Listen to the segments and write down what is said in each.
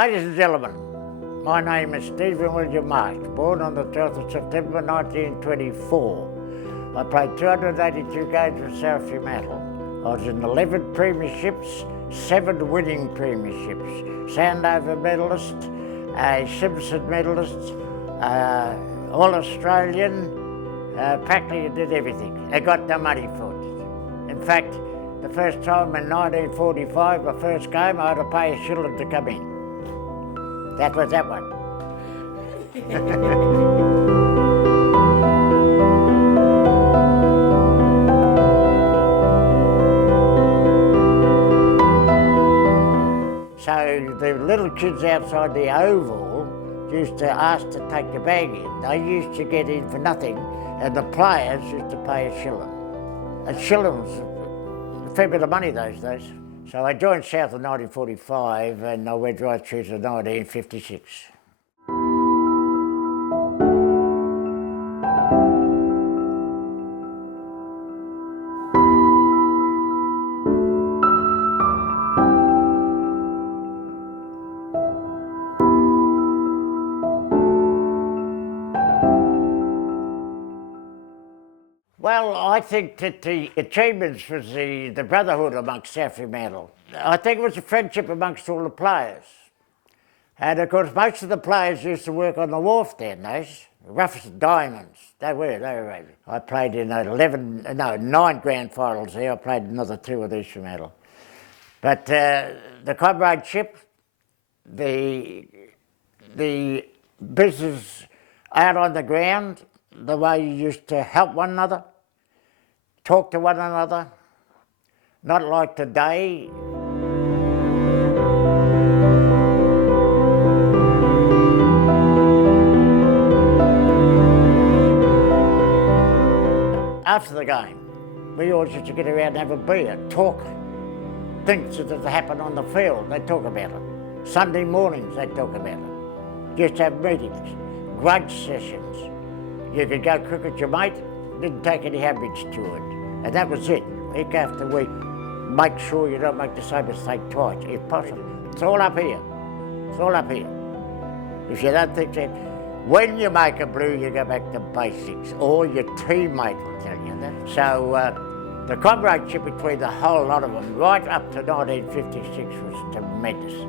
Ladies and gentlemen, my name is Stephen William Marsh, born on the 12th of September 1924. I played 282 games for South Fremantle. I was in 11 premierships, 7 winning premierships, Sandover medalist, a Simpson medalist, All-Australian, practically did everything. I got no money for it. In fact, the first time in 1945, my first game, I had to pay a shilling to come in. That was that one. So the little kids outside the Oval used to ask to take the bag in. They used to get in for nothing, and the players used to pay a shilling. A shilling was a fair bit of money those days. So I joined South in 1945 and I went right through to 1956. Well, I think that the achievements was the brotherhood amongst South Fremantle. I think it was a friendship amongst all the players. And of course, most of the players used to work on the wharf then, those roughest diamonds. They were. I played in 9 grand finals there. I played another 2 of these Fremantle. But the comradeship, the business out on the ground, the way you used to help one another, talk to one another, not like today. After the game, we always used to get around and have a beer, talk things that happen on the field, they'd talk about it. Sunday mornings, they'd talk about it. Just have meetings, grudge sessions. You could go cricket your mate, didn't take any habits to it. And that was it. Week after week, make sure you don't make the same mistake twice, if possible. It's all up here. It's all up here. If you don't think that, when you make a blue, you go back to basics, or your teammate will tell you that. So the comradeship between the whole lot of them, right up to 1956, was tremendous.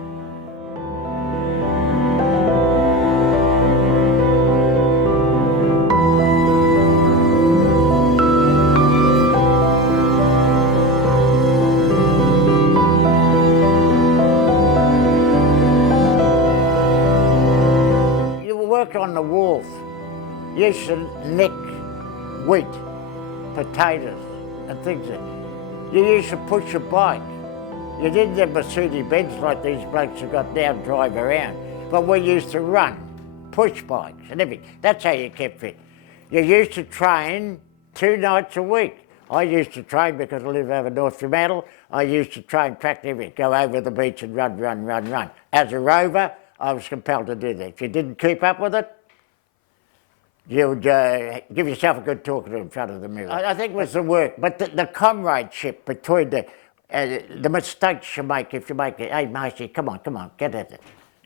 On the wharf, you used to nick wheat, potatoes and things. You used to push a bike. You didn't have Mercedes-Benz like these blokes who got now drive around, but we used to run, push bikes and everything. That's how you kept fit. You used to train 2 nights a week. I used to train because I live over North Fremantle. I used to train practically, go over the beach and run. As a rover, I was compelled to do that. If you didn't keep up with it, you'd give yourself a good talking to in front of the mirror. I think it was the work, but the comradeship between the mistakes you make, if you make it, hey, Marcy, come on, get at it.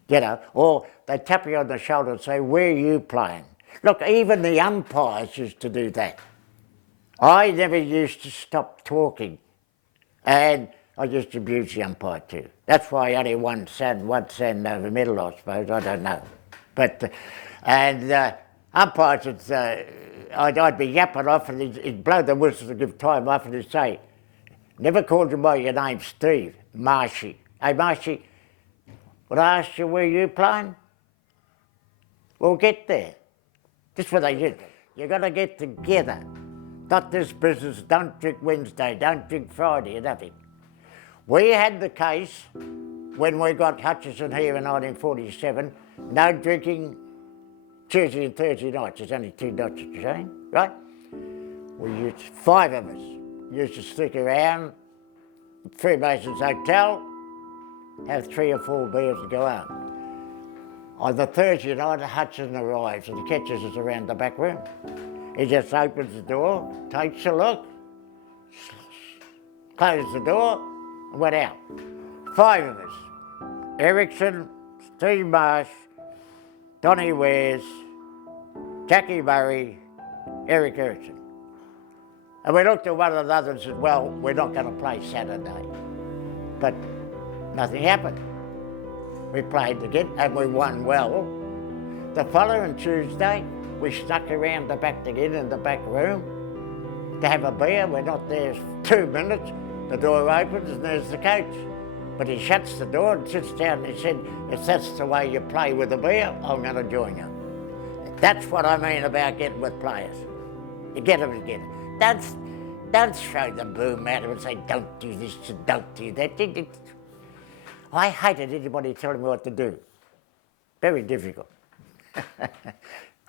You know, or they tap you on the shoulder and say, where are you playing? Look, even the umpires used to do that. I never used to stop talking, and I used to abuse the umpire too. That's why I only one Sandover medal, I suppose, I don't know. But, umpires, I'd be yapping off and he'd blow the whistle to give time off and he'd say, never called you by your name, Steve, Marshy. Hey, Marshy, would I ask you where you playing? We'll get there. This is what they did. You got to get together. Not this business, don't drink Wednesday, don't drink Friday, nothing. We had the case when we got Hutchison here in 1947, no drinking Tuesday and Thursday nights. There's only 2 nights at the game, right? 5 of us used to stick around Freemasons Hotel, have 3 or 4 beers and go out. On the Thursday night, Hutchison arrives and he catches us around the back room. He just opens the door, takes a look, closes the door, and went out. 5 of us. Erickson, Steve Marsh, Donnie Wares, Jackie Murray, Eric Erickson. And we looked at one another and said, well, we're not going to play Saturday. But nothing happened. We played again and we won well. The following Tuesday, we snuck around the back again in the back room to have a beer. We're not there 2 minutes. The door opens and there's the coach. But he shuts the door and sits down and he said, if that's the way you play with a beer, I'm going to join you. That's what I mean about getting with players. You get them together. Don't throw the boom at them and say, don't do this and don't do that. I hated anybody telling me what to do. Very difficult.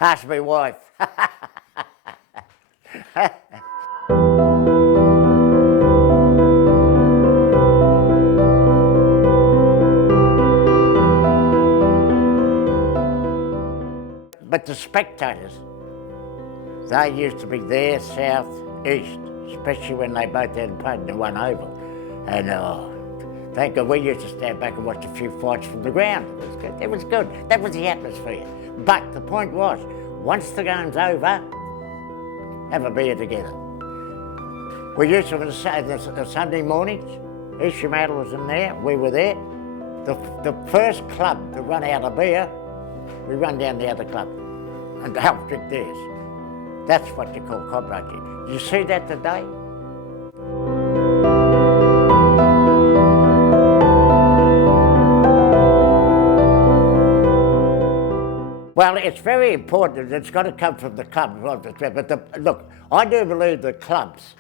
Ask my wife. But the spectators, they used to be there, south, east, especially when they both had played in the one oval. And thank God we used to stand back and watch a few fights from the ground. It was good. It was good. That was the atmosphere. But the point was, once the game's over, have a beer together. We used to, the Sunday mornings, East Fremantle was in there, we were there. The first club to run out of beer, we run down the other club and help drink theirs. That's what you call comradeship. Do you see that today? Well, it's very important. It's got to come from the club. But look, I do believe the clubs,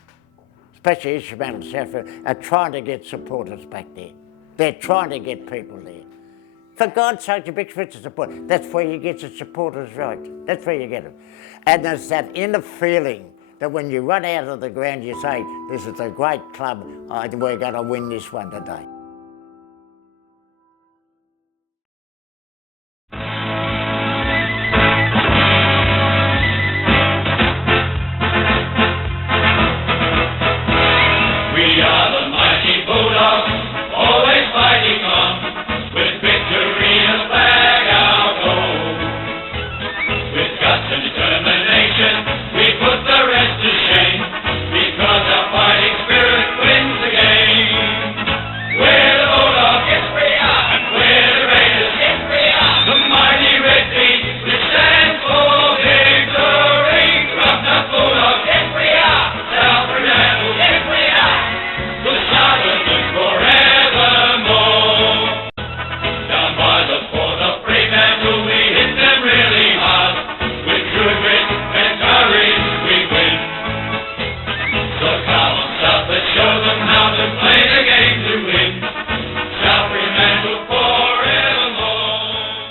especially East Fremantle and South Fremantle, are trying to get supporters back there. They're trying to get people there. For God's sake, a big fist of support. That's where you get the supporters right. That's where you get them. And there's that inner feeling that when you run out of the ground, you say, this is a great club, we're going to win this one today.